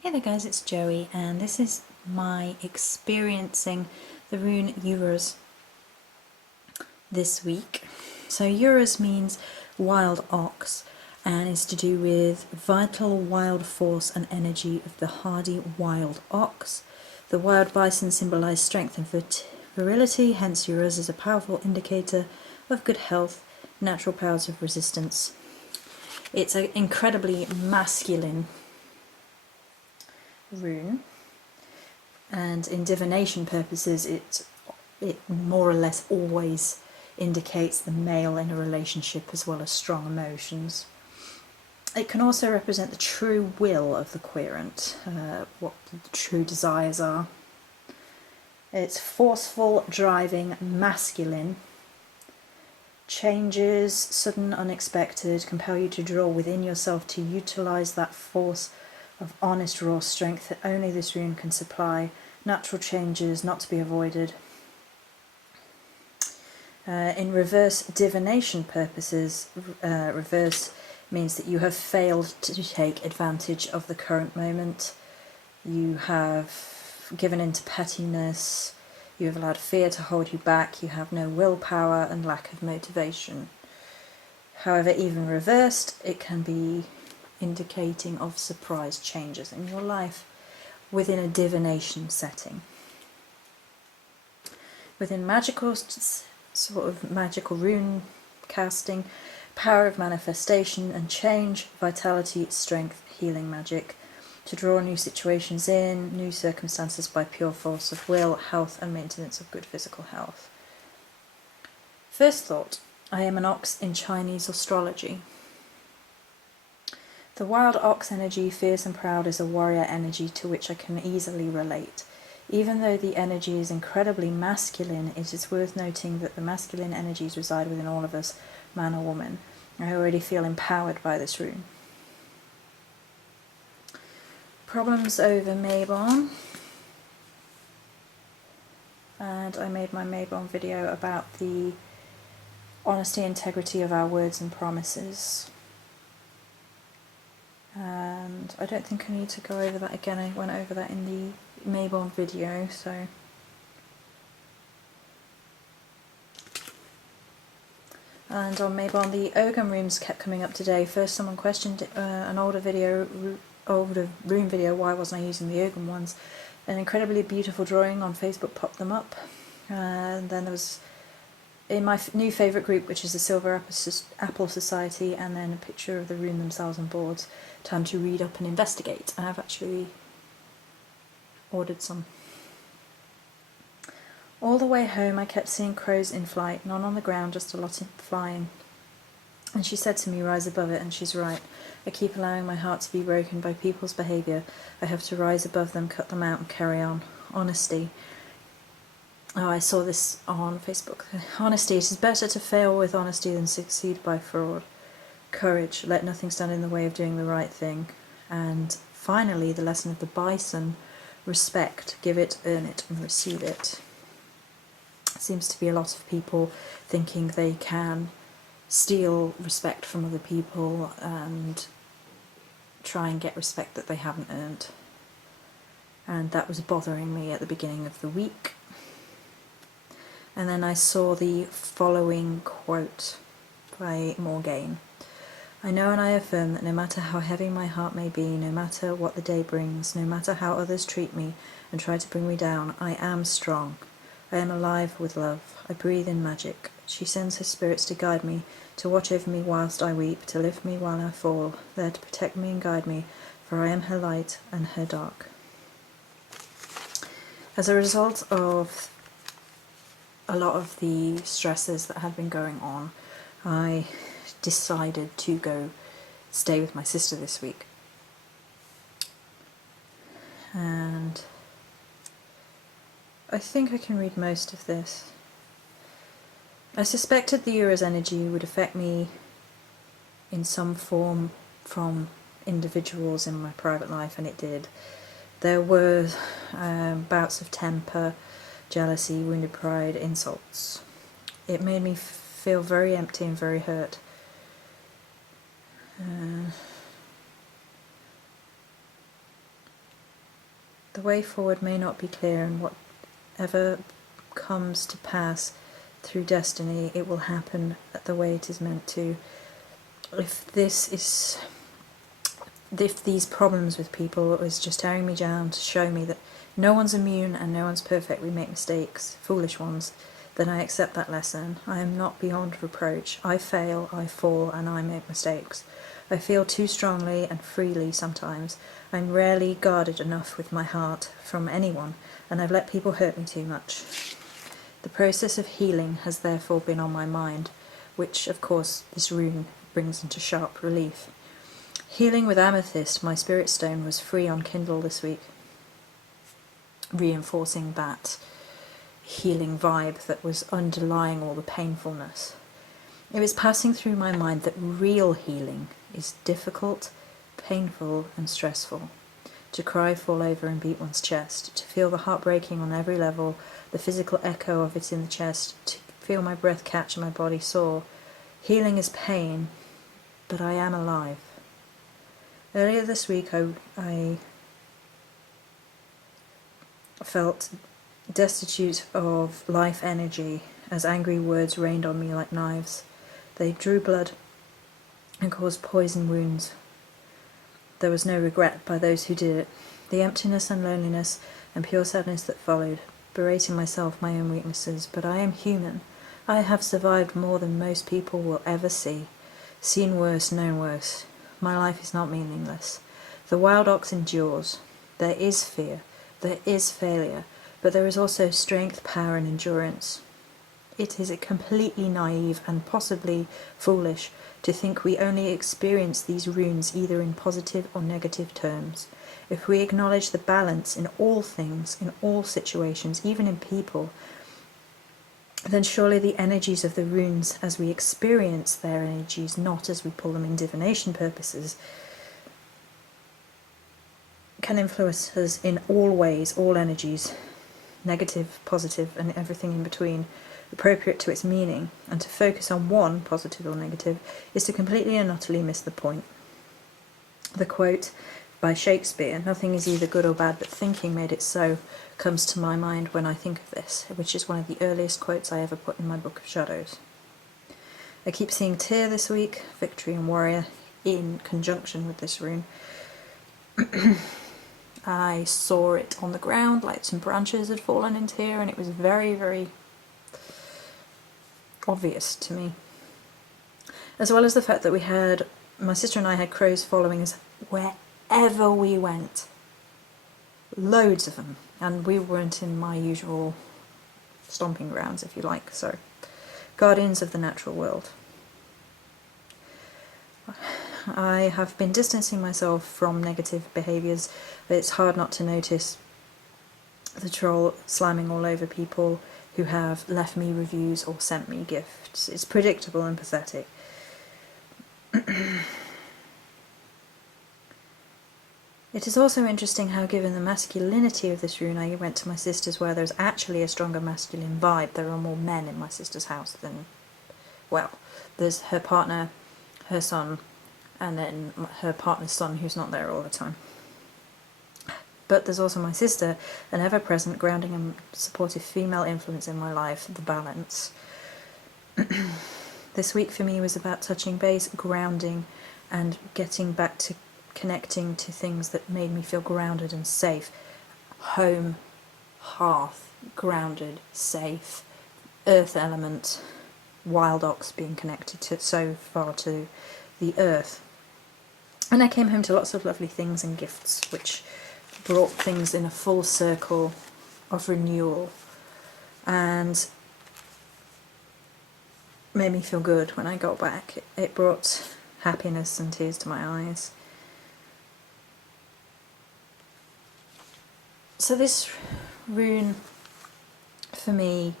Hey there guys, it's Joey and this is my experiencing the rune Uruz this week. So Uruz means wild ox and is to do with vital wild force and energy of the hardy wild ox. The wild bison symbolise strength and virility, hence Uruz is a powerful indicator of good health, natural powers of resistance. It's an incredibly masculine rune, and in divination purposes it more or less always indicates the male in a relationship as well as strong emotions. It can also represent the true will of the querent, what the true desires are. It's forceful, driving, masculine. Changes, sudden, unexpected, compel you to draw within yourself to utilise that force of honest raw strength that only this rune can supply. Natural changes not to be avoided. In reverse divination purposes, reverse means that you have failed to take advantage of the current moment. You have given in to pettiness, you have allowed fear to hold you back, you have no willpower and lack of motivation. However, even reversed, it can be indicating of surprise changes in your life within a divination setting. Within magical rune casting, power of manifestation and change, vitality, strength, healing magic, to draw new situations in, new circumstances by pure force of will, health and maintenance of good physical health. First thought, I am an ox in Chinese astrology. The wild ox energy, fierce and proud, is a warrior energy to which I can easily relate. Even though the energy is incredibly masculine, it is worth noting that the masculine energies reside within all of us, man or woman. I already feel empowered by this rune. Problems over Mabon. And I made my Mabon video about the honesty and integrity of our words and promises. And I don't think I need to go over that again. I went over that in the Mabon video, so. And on Mabon, the Ogum runes kept coming up today. First, someone questioned an older rune video, why wasn't I using the Ogum ones? An incredibly beautiful drawing on Facebook popped them up. And then there was, in my new favourite group, which is the Silver Apple Society, and then a picture of the rune themselves on boards. Time to read up and investigate. I have actually ordered some. All the way home I kept seeing crows in flight, none on the ground, just a lot flying. And she said to me, rise above it, and she's right. I keep allowing my heart to be broken by people's behaviour. I have to rise above them, cut them out and carry on. Honesty. Oh, I saw this on Facebook. Honesty. It is better to fail with honesty than succeed by fraud. Courage. Let nothing stand in the way of doing the right thing. And finally, the lesson of the bison. Respect. Give it, earn it, and receive it. Seems to be a lot of people thinking they can steal respect from other people and try and get respect that they haven't earned. And that was bothering me at the beginning of the week. And then I saw the following quote by Morgane. I know and I affirm that no matter how heavy my heart may be, no matter what the day brings, no matter how others treat me and try to bring me down, I am strong. I am alive with love. I breathe in magic. She sends her spirits to guide me, to watch over me whilst I weep, to lift me while I fall, there to protect me and guide me, for I am her light and her dark. As a result of a lot of the stresses that had been going on, I decided to go stay with my sister this week. And I think I can read most of this. I suspected the Uruz energy would affect me in some form from individuals in my private life, and it did. There were bouts of temper, jealousy, wounded pride, insults. It made me feel very empty and very hurt. The way forward may not be clear, and whatever comes to pass through destiny, it will happen the way it is meant to. If these problems with people is just tearing me down to show me that no one's immune and no one's perfect, we make mistakes, foolish ones, then I accept that lesson. I am not beyond reproach. I fail, I fall, and I make mistakes. I feel too strongly and freely sometimes. I'm rarely guarded enough with my heart from anyone, and I've let people hurt me too much. The process of healing has therefore been on my mind, which, of course, this rune brings into sharp relief. Healing with amethyst, my spirit stone, was free on Kindle this week, reinforcing that healing vibe that was underlying all the painfulness. It was passing through my mind that real healing is difficult, painful, and stressful. To cry, fall over, and beat one's chest, to feel the heart breaking on every level, the physical echo of it in the chest, to feel my breath catch and my body soar. Healing is pain, but I am alive. Earlier this week I felt destitute of life energy as angry words rained on me like knives. They drew blood and caused poison wounds. There was no regret by those who did it. The emptiness and loneliness and pure sadness that followed, berating myself, my own weaknesses. But I am human. I have survived more than most people will ever see. Seen worse, known worse. My life is not meaningless. The wild ox endures. There is fear. There is failure. But there is also strength, power, and endurance. It is completely naive and possibly foolish to think we only experience these runes either in positive or negative terms. If we acknowledge the balance in all things, in all situations, even in people, then surely the energies of the runes, as we experience their energies, not as we pull them in divination purposes, can influence us in all ways, all energies, negative, positive, and everything in between, appropriate to its meaning. And to focus on one, positive or negative, is to completely and utterly miss the point. The quote by Shakespeare, "Nothing is either good or bad, but thinking made it so," comes to my mind when I think of this, which is one of the earliest quotes I ever put in my Book of Shadows. I keep seeing Tyr this week, Victory and Warrior, in conjunction with this rune. I saw it on the ground, like some branches had fallen into here, and it was very, very obvious to me. As well as the fact that my sister and I had crows following us wherever we went. Loads of them. And we weren't in my usual stomping grounds, if you like, so guardians of the natural world. I have been distancing myself from negative behaviours, but it's hard not to notice the troll slamming all over people who have left me reviews or sent me gifts. It's predictable and pathetic. It is also interesting how, given the masculinity of this rune, I went to my sister's where there's actually a stronger masculine vibe. There are more men in my sister's house than, well, there's her partner, her son, and then her partner's son who's not there all the time. But there's also my sister, an ever-present, grounding and supportive female influence in my life, the balance. This week for me was about touching base, grounding, and getting back to connecting to things that made me feel grounded and safe. Home, hearth, grounded, safe, earth element, wild ox being connected to so far to the earth. And I came home to lots of lovely things and gifts, which brought things in a full circle of renewal and made me feel good when I got back. It brought happiness and tears to my eyes. So this rune, for me,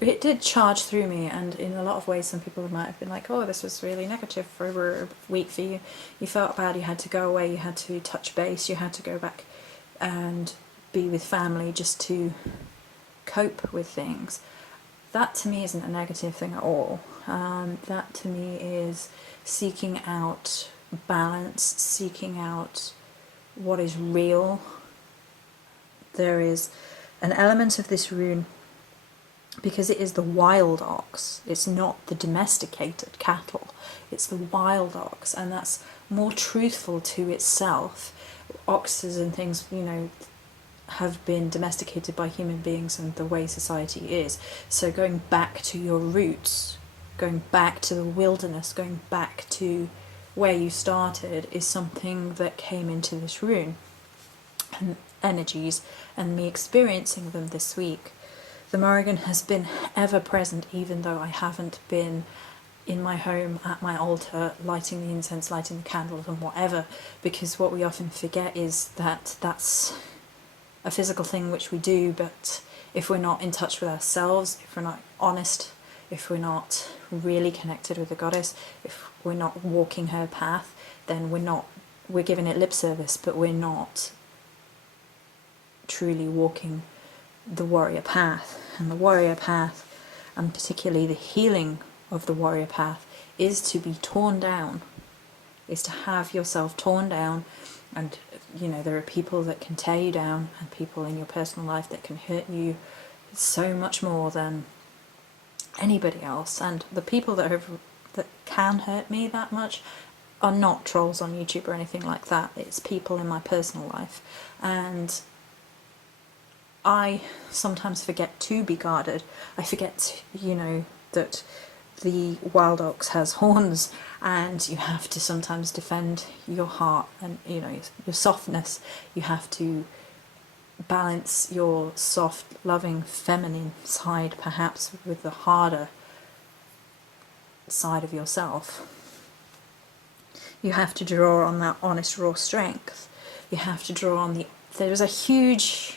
it did charge through me, and in a lot of ways some people might have been like, oh, this was really negative for a week for you. You felt bad, you had to go away, you had to touch base, you had to go back and be with family just to cope with things. That to me isn't a negative thing at all. That to me is seeking out balance, seeking out what is real. There is an element of this rune, because it is the wild ox, it's not the domesticated cattle, it's the wild ox, and that's more truthful to itself. Oxes and things, you know, have been domesticated by human beings and the way society is. So going back to your roots, going back to the wilderness, going back to where you started is something that came into this rune. And energies and me experiencing them this week. The Morrigan has been ever present, even though I haven't been in my home at my altar lighting the incense, lighting the candles and whatever, because what we often forget is that that's a physical thing which we do, but if we're not in touch with ourselves, if we're not honest, if we're not really connected with the goddess, if we're not walking her path, then we're giving it lip service, but we're not truly walking the warrior path. And the warrior path, and particularly the healing of the warrior path, is to be torn down, is to have yourself torn down. And you know, there are people that can tear you down and people in your personal life that can hurt you so much more than anybody else. And the people that can hurt me that much are not trolls on YouTube or anything like that. It's people in my personal life. And I sometimes forget to be guarded. I forget, you know, that the wild ox has horns, and you have to sometimes defend your heart and, you know, your softness. You have to balance your soft, loving, feminine side perhaps with the harder side of yourself. You have to draw on that honest, raw strength. You have to draw on there's a huge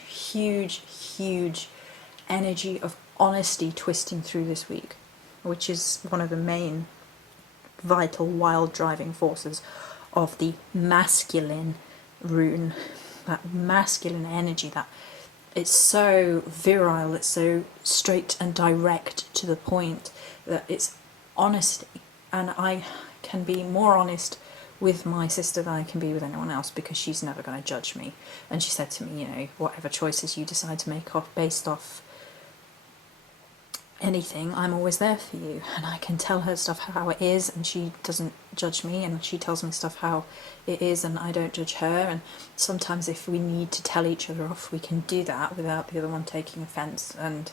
energy of honesty twisting through this week, which is one of the main vital wild driving forces of the masculine rune. That masculine energy, that it's so virile, it's so straight and direct to the point, that it's honesty. And I can be more honest with my sister than I can be with anyone else, because she's never going to judge me. And she said to me, you know, whatever choices you decide to make based off anything, I'm always there for you. And I can tell her stuff how it is, and she doesn't judge me, and she tells me stuff how it is, and I don't judge her. And sometimes if we need to tell each other off, we can do that without the other one taking offence, and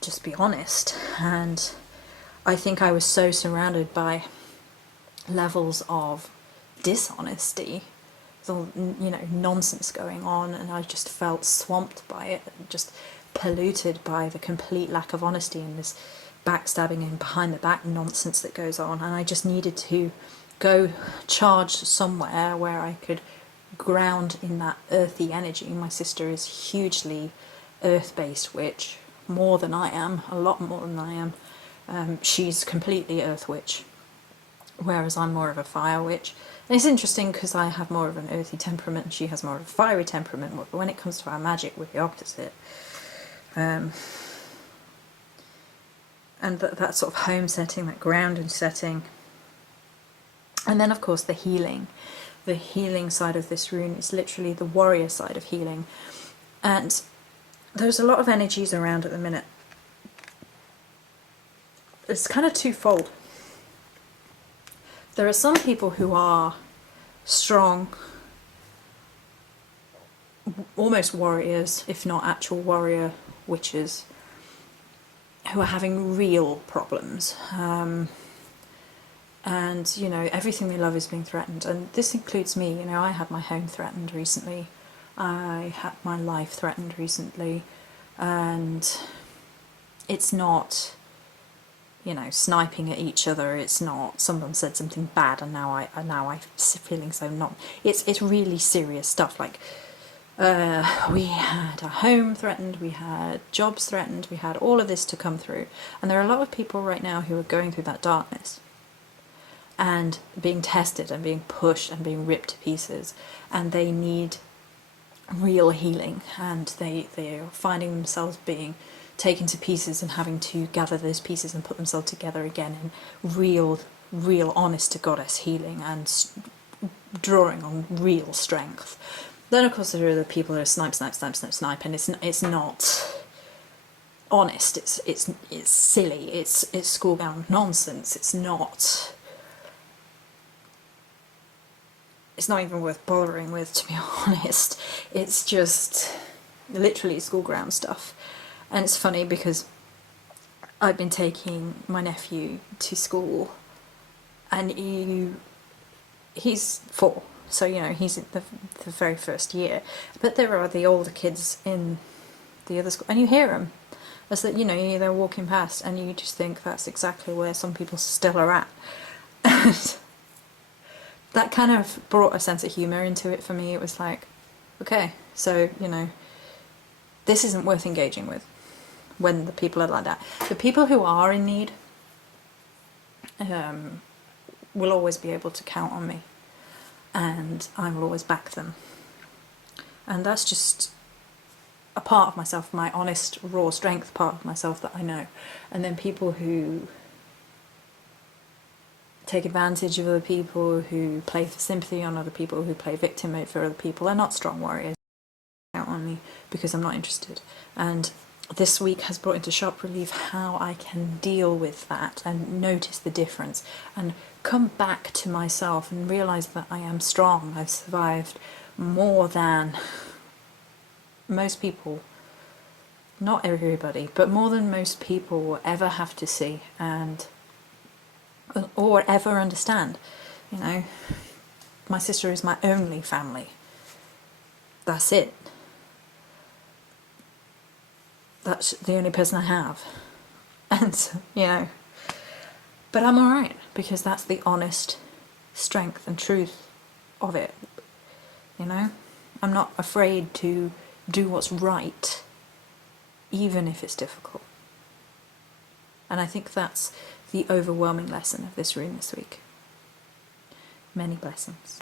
just be honest. And I think I was so surrounded by levels of dishonesty, the, you know, nonsense going on, and I just felt swamped by it, just polluted by the complete lack of honesty and this backstabbing and behind the back nonsense that goes on. And I just needed to go charge somewhere where I could ground in that earthy energy. My sister is hugely earth-based witch, more than I am, a lot more than I am. She's completely earth witch, whereas I'm more of a fire witch. And it's interesting because I have more of an earthy temperament and she has more of a fiery temperament, but when it comes to our magic, we're the opposite. And that sort of home setting, that grounded setting. And then, of course, the healing. The healing side of this rune is literally the warrior side of healing. And there's a lot of energies around at the minute. It's kind of twofold. There are some people who are strong, almost warriors, if not actual warrior witches, who are having real problems. And, you know, everything they love is being threatened. And this includes me. You know, I had my home threatened recently. I had my life threatened recently. And it's not, you know, sniping at each other. It's not someone said something bad and now I'm feeling so not. It's really serious stuff. Like, we had our home threatened, we had jobs threatened, we had all of this to come through. And there are a lot of people right now who are going through that darkness and being tested and being pushed and being ripped to pieces, and they need real healing, and they are finding themselves being taken to pieces and having to gather those pieces and put themselves together again in real, honest to goddess healing and drawing on real strength. Then of course there are the people who are snipe, and it's not honest. It's silly. It's schoolgirl nonsense. It's not even worth bothering with, to be honest. It's just literally school ground stuff. And it's funny because I've been taking my nephew to school, and he's 4, so he's in the very first year. But there are the older kids in the other school, and you hear them as that they're walking past, and you just think that's exactly where some people still are at. And that kind of brought a sense of humour into it for me. It was like, okay, so this isn't worth engaging with when the people are like that. The people who are in need will always be able to count on me, and I will always back them. And that's just a part of myself, my honest, raw strength part of myself that I know. And then people who take advantage of other people, who play for sympathy on other people, who play victim mode for other people, are not strong warriors. Count on me, because I'm not interested. And this week has brought into sharp relief how I can deal with that and notice the difference and come back to myself and realise that I am strong. I've survived more than most people, not everybody, but more than most people will ever have to see or ever understand. My sister is my only family. That's it. That's the only person I have. And, but I'm alright, because that's the honest strength and truth of it. I'm not afraid to do what's right, even if it's difficult. And I think that's the overwhelming lesson of this room this week. Many blessings.